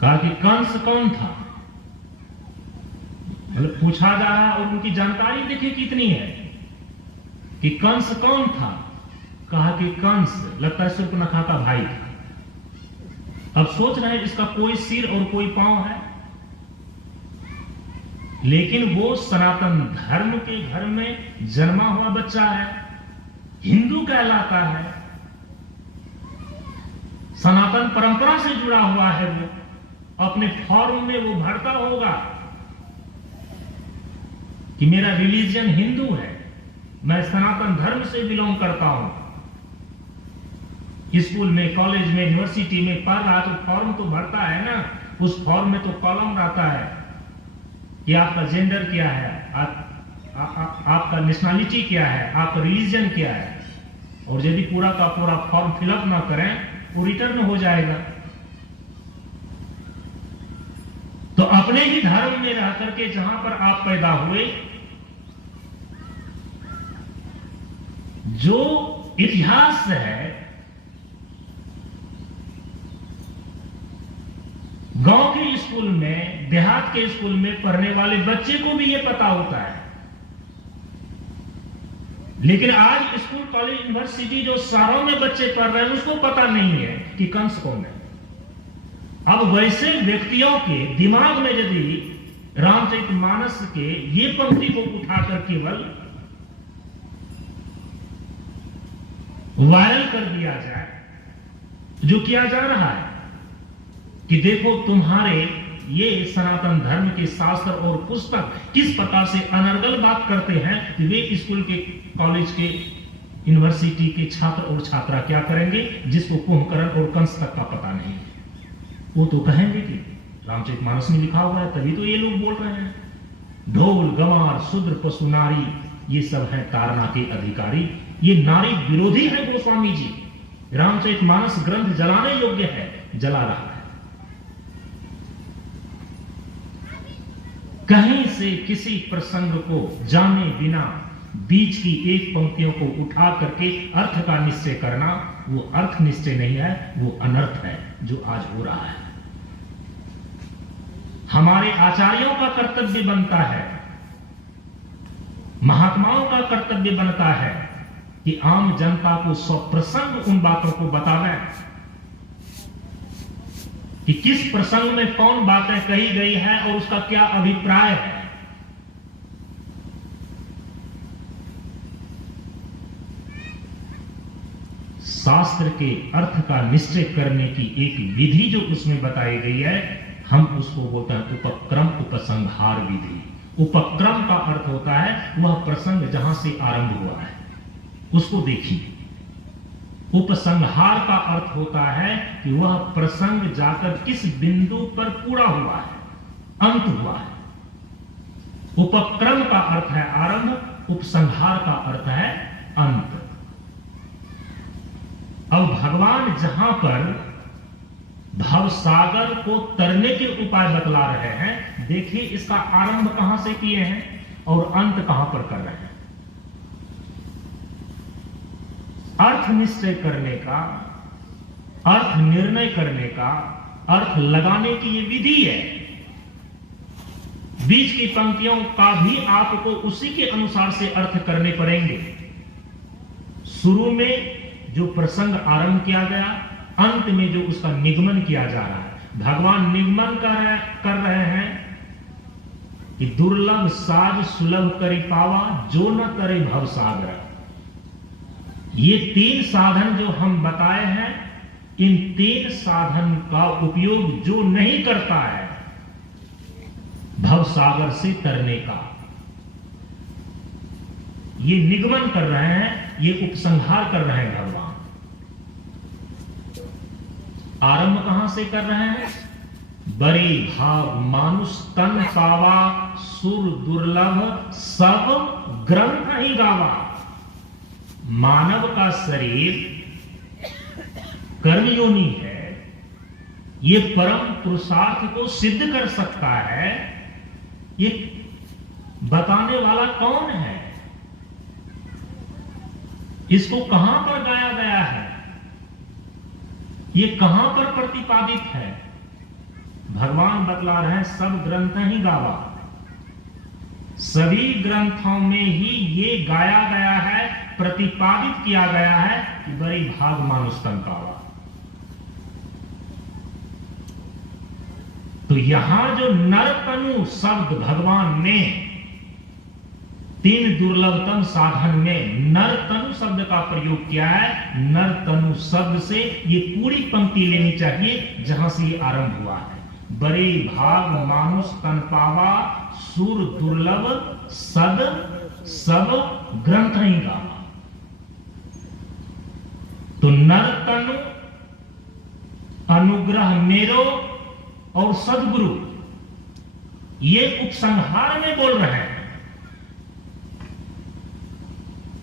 कहा कि कंस कौन था? मतलब पूछा जा रहा और उनकी जानकारी देखिए कितनी है कि कंस कौन था। कहा कि कंस लगता है शूर्पणखा का भाई था। अब सोच रहे हैं इसका कोई सिर और कोई पांव है? लेकिन वो सनातन धर्म के घर में जन्मा हुआ बच्चा है, हिंदू कहलाता है, सनातन परंपरा से जुड़ा हुआ है, वो अपने फॉर्म में वो भरता होगा कि मेरा रिलीजन हिंदू है, मैं सनातन धर्म से बिलोंग करता हूं। स्कूल में, कॉलेज में, यूनिवर्सिटी में पढ़ रहा तो फॉर्म तो भरता है ना, उस फॉर्म में तो कॉलम रहता है कि आपका जेंडर क्या है, आपका नेशनलिटी क्या है, आपका रिलीजन क्या है। और यदि पूरा का पूरा फॉर्म फिलअप ना करें वो रिटर्न हो जाएगा। तो अपने ही धर्म में रह करके जहां पर आप पैदा हुए, जो इतिहास है, गांव के स्कूल में, देहात के स्कूल में पढ़ने वाले बच्चे को भी यह पता होता है, लेकिन आज स्कूल, कॉलेज, यूनिवर्सिटी जो शहरों में बच्चे पढ़ रहे हैं उसको पता नहीं है कि कंस कौन है। अब वैसे व्यक्तियों के दिमाग में यदि रामचरितमानस के ये पंक्ति को उठाकर केवल वायरल कर दिया जाए, जो किया जा रहा है कि देखो तुम्हारे ये सनातन धर्म के शास्त्र और पुस्तक किस प्रकार से अनर्गल बात करते हैं, कि वे स्कूल के, कॉलेज के, यूनिवर्सिटी के छात्र और छात्रा क्या करेंगे, जिसको कुंभकर्ण और कंस तक का पता नहीं है। वो तो कहेंगे कि रामचरितमानस में लिखा हुआ है, तभी तो ये लोग बोल रहे हैं। ढोल गंवार शूद्र पशु नारी, ये सब है तारना के अधिकारी, ये नारी विरोधी है गोस्वामी जी। रामचरितमानस ग्रंथ जलाने योग्य है, जला रहा है। कहीं से किसी प्रसंग को जाने बिना बीच की एक पंक्तियों को उठा करके अर्थ का निश्चय करना, वो अर्थ निश्चय नहीं है, वो अनर्थ है जो आज हो रहा है। हमारे आचार्यों का कर्तव्य बनता है, महात्माओं का कर्तव्य बनता है कि आम जनता को स्वप्रसंग उन बातों को बतावें कि किस प्रसंग में कौन बातें कही गई है और उसका क्या अभिप्राय है। शास्त्र के अर्थ का निश्चय करने की एक विधि जो उसमें बताई गई है, हम उसको बोलते हैं उपक्रम उपसंहार विधि। उपक्रम का अर्थ होता है वह प्रसंग जहां से आरंभ हुआ है उसको देखिए। उपसंहार का अर्थ होता है कि वह प्रसंग जाकर किस बिंदु पर पूरा हुआ है, अंत हुआ है। उपक्रम का अर्थ है आरंभ, उपसंहार का अर्थ है अंत। अब भगवान जहां पर भवसागर को तरने के उपाय बतला रहे हैं, देखिए इसका आरंभ कहां से किए हैं और अंत कहां पर कर रहे हैं। अर्थ निश्चय करने का, अर्थ निर्णय करने का, अर्थ लगाने की ये विधि है। बीच की पंक्तियों का भी आपको उसी के अनुसार से अर्थ करने पड़ेंगे। शुरू में जो प्रसंग आरंभ किया गया, अंत में जो उसका निगमन किया जा रहा है। भगवान निगमन कर रहे हैं कि दुर्लभ साज सुलभ करी पावा, जो न करे भवसागर। ये तीन साधन जो हम बताए हैं, इन तीन साधन का उपयोग जो नहीं करता है भवसागर से तरने का, ये निगमन कर रहे हैं, ये उपसंहार कर रहे हैं भगवान। आरंभ कहां से कर रहे हैं? बड़े भाग मानुष तन पावा, सुर दुर्लभ सब ग्रंथ ही गावा। मानव का शरीर कर्मयोनि है, ये परम पुरुषार्थ को सिद्ध कर सकता है। ये बताने वाला कौन है? इसको कहां पर गाया गया है? ये कहां पर प्रतिपादित है? भगवान बतला रहे हैं सब ग्रंथ ही गावा। सभी ग्रंथों में ही ये गाया गया है, प्रतिपादित किया गया है कि बड़ी भाग मानुष तन पावा। तो यहां जो नरतनु शब्द भगवान ने 3 दुर्लभतम साधन में नरतनु शब्द का प्रयोग किया है। नरतनु शब्द से ये पूरी पंक्ति लेनी चाहिए जहां से ये आरंभ हुआ है। बड़े भाग मानुष तन पावा, सुर दुर्लभ सद सब ग्रंथ ही गावा। तो नरतनु, अनुग्रह मेरो और सदगुरु, ये उपसंहार में बोल रहे हैं।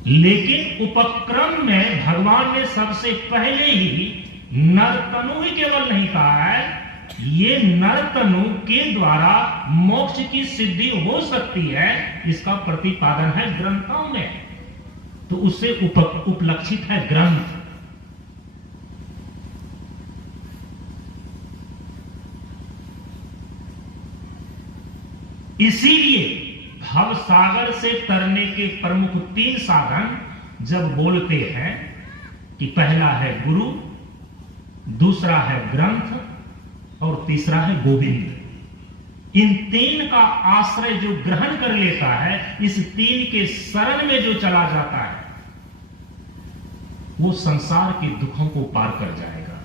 लेकिन उपक्रम में भगवान ने सबसे पहले ही नरतनु ही केवल नहीं कहा है, ये नरतनु के द्वारा मोक्ष की सिद्धि हो सकती है, इसका प्रतिपादन है ग्रंथों में। तो उससे उपलक्षित है ग्रंथ। इसीलिए भव सागर से तरने के प्रमुख 3 साधन जब बोलते हैं कि पहला है गुरु, दूसरा है ग्रंथ और तीसरा है गोविंद। इन 3 का आश्रय जो ग्रहण कर लेता है, इस 3 के शरण में जो चला जाता है, वो संसार के दुखों को पार कर जाएगा।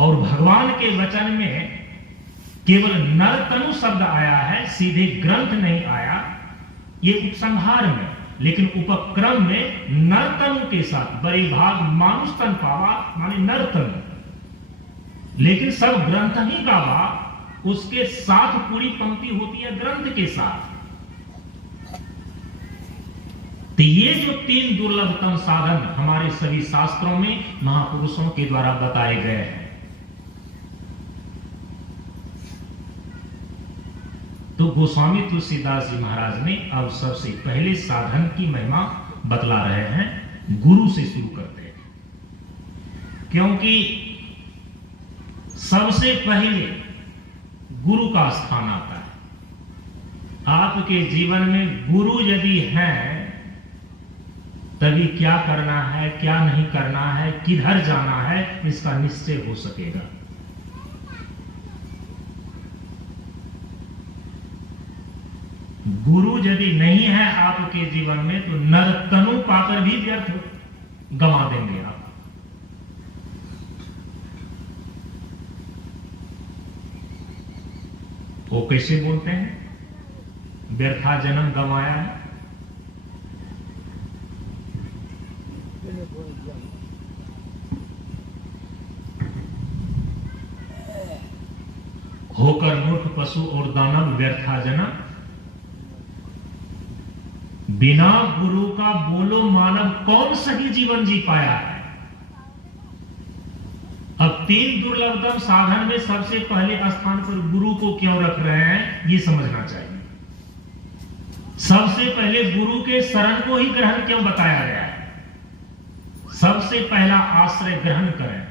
और भगवान के वचन में केवल नरतनु शब्द आया है, सीधे ग्रंथ नहीं आया, ये उपसंहार में। लेकिन उपक्रम में नरतनु के साथ बड़े भाग मानुष तन पावा माने नरतनु, लेकिन सब ग्रंथ ही गावा, उसके साथ पूरी पंक्ति होती है ग्रंथ के साथ। तो ये जो 3 दुर्लभतम साधन हमारे सभी शास्त्रों में महापुरुषों के द्वारा बताए गए हैं। तो गोस्वामी तुलसीदास जी महाराज ने अब सबसे पहले साधन की महिमा बतला रहे हैं। गुरु से शुरू करते हैं, क्योंकि सबसे पहले गुरु का स्थान आता है। आपके जीवन में गुरु यदि है, तभी क्या करना है, क्या नहीं करना है, किधर जाना है, इसका निश्चय हो सकेगा। गुरु यदि नहीं है आपके जीवन में, तो नरतनु पाकर भी व्यर्थ गंवा देंगे आप। वो कैसे बोलते हैं? व्यर्था जन्म गंवाया है। होकर मूर्ख पशु और दानव व्यर्था जन्म, बिना गुरु का बोलो मानव कौन सही जीवन जी पाया है। अब 3 दुर्लभतम साधन में सबसे पहले स्थान पर गुरु को क्यों रख रहे हैं, ये समझना चाहिए। सबसे पहले गुरु के शरण को ही ग्रहण क्यों बताया गया है? सबसे पहला आश्रय ग्रहण करें,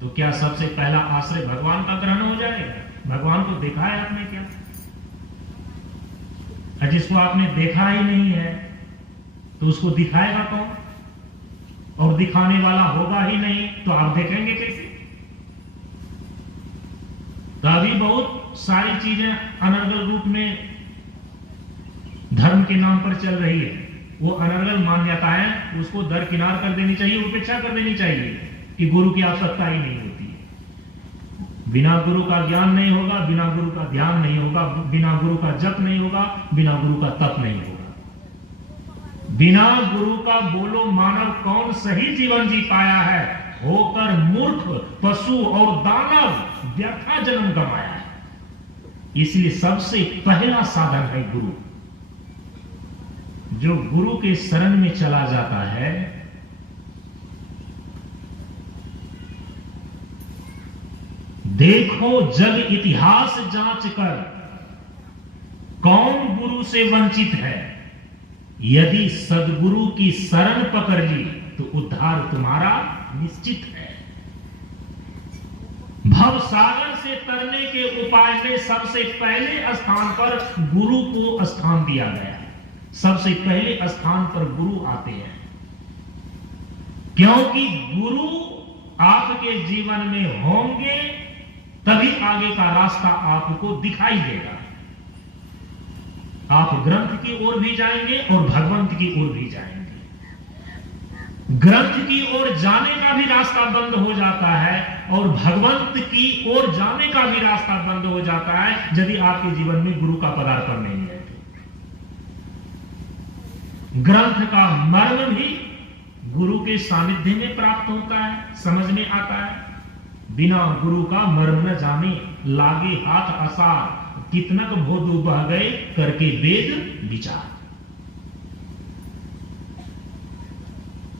तो क्या सबसे पहला आश्रय भगवान का ग्रहण हो जाएगा? भगवान को देखा है आपने क्या? जिसको आपने देखा ही नहीं है, तो उसको दिखाएगा कौन? और दिखाने वाला होगा ही नहीं, तो आप देखेंगे कैसे? तो अभी बहुत सारी चीजें अनर्गल रूप में धर्म के नाम पर चल रही है। वो अनर्गल मान्यताएं उसको दरकिनार कर देनी चाहिए, उपेक्षा कर देनी चाहिए कि गुरु की आवश्यकता ही नहीं होती है। बिना गुरु का ज्ञान नहीं होगा, बिना गुरु का ध्यान नहीं होगा, बिना गुरु का जप नहीं होगा, बिना गुरु का तप नहीं होगा। बिना गुरु का बोलो मानव कौन सही जीवन जी पाया है, होकर मूर्ख पशु और दानव व्यर्था जन्म गंवाया है। इसलिए सबसे पहला साधन है गुरु। जो गुरु के शरण में चला जाता है, देखो जग इतिहास जांच कर कौन गुरु से वंचित है। यदि सदगुरु की शरण पकड़ ली तो उद्धार तुम्हारा निश्चित है। भव सागर से तरने के उपाय में सबसे पहले स्थान पर गुरु को स्थान दिया गया है। सबसे पहले स्थान पर गुरु आते हैं, क्योंकि गुरु आपके जीवन में होंगे तभी आगे का रास्ता आपको दिखाई देगा। आप ग्रंथ की ओर भी जाएंगे और भगवंत की ओर भी जाएंगे। ग्रंथ की ओर जाने का भी रास्ता बंद हो जाता है और भगवंत की ओर जाने का भी रास्ता बंद हो जाता है यदि आपके जीवन में गुरु का पदार्पण नहीं है। ग्रंथ का मर्म भी गुरु के सानिध्य में प्राप्त होता है, समझ में आता है। बिना गुरु का मर्म न जाने, लागे हाथ आसार, कितनक भोदू बह गए करके वेद विचार।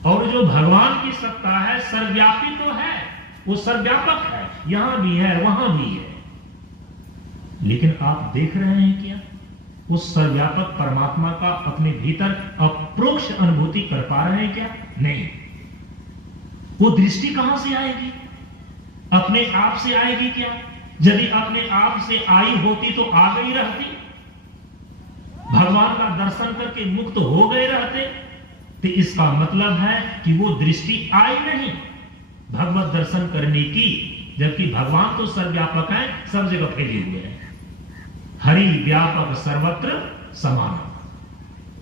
और जो भगवान की सत्ता है सर्वव्यापी तो है, वो सर्वव्यापक है, यहां भी है वहां भी है। लेकिन आप देख रहे हैं क्या उस सर्वव्यापक परमात्मा का अपने भीतर अप्रोक्ष अनुभूति कर पा रहे हैं क्या? नहीं। वो दृष्टि कहां से आएगी? अपने आप से आएगी क्या? यदि अपने आप से आई होती तो आ गई रहती, भगवान का दर्शन करके मुक्त हो गए रहते। तो इसका मतलब है कि वो दृष्टि आई नहीं भगवत दर्शन करने की, जबकि भगवान तो सर्वव्यापक है, सब जगह फैले हुए हैं। हरि व्यापक सर्वत्र समान,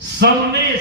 सब में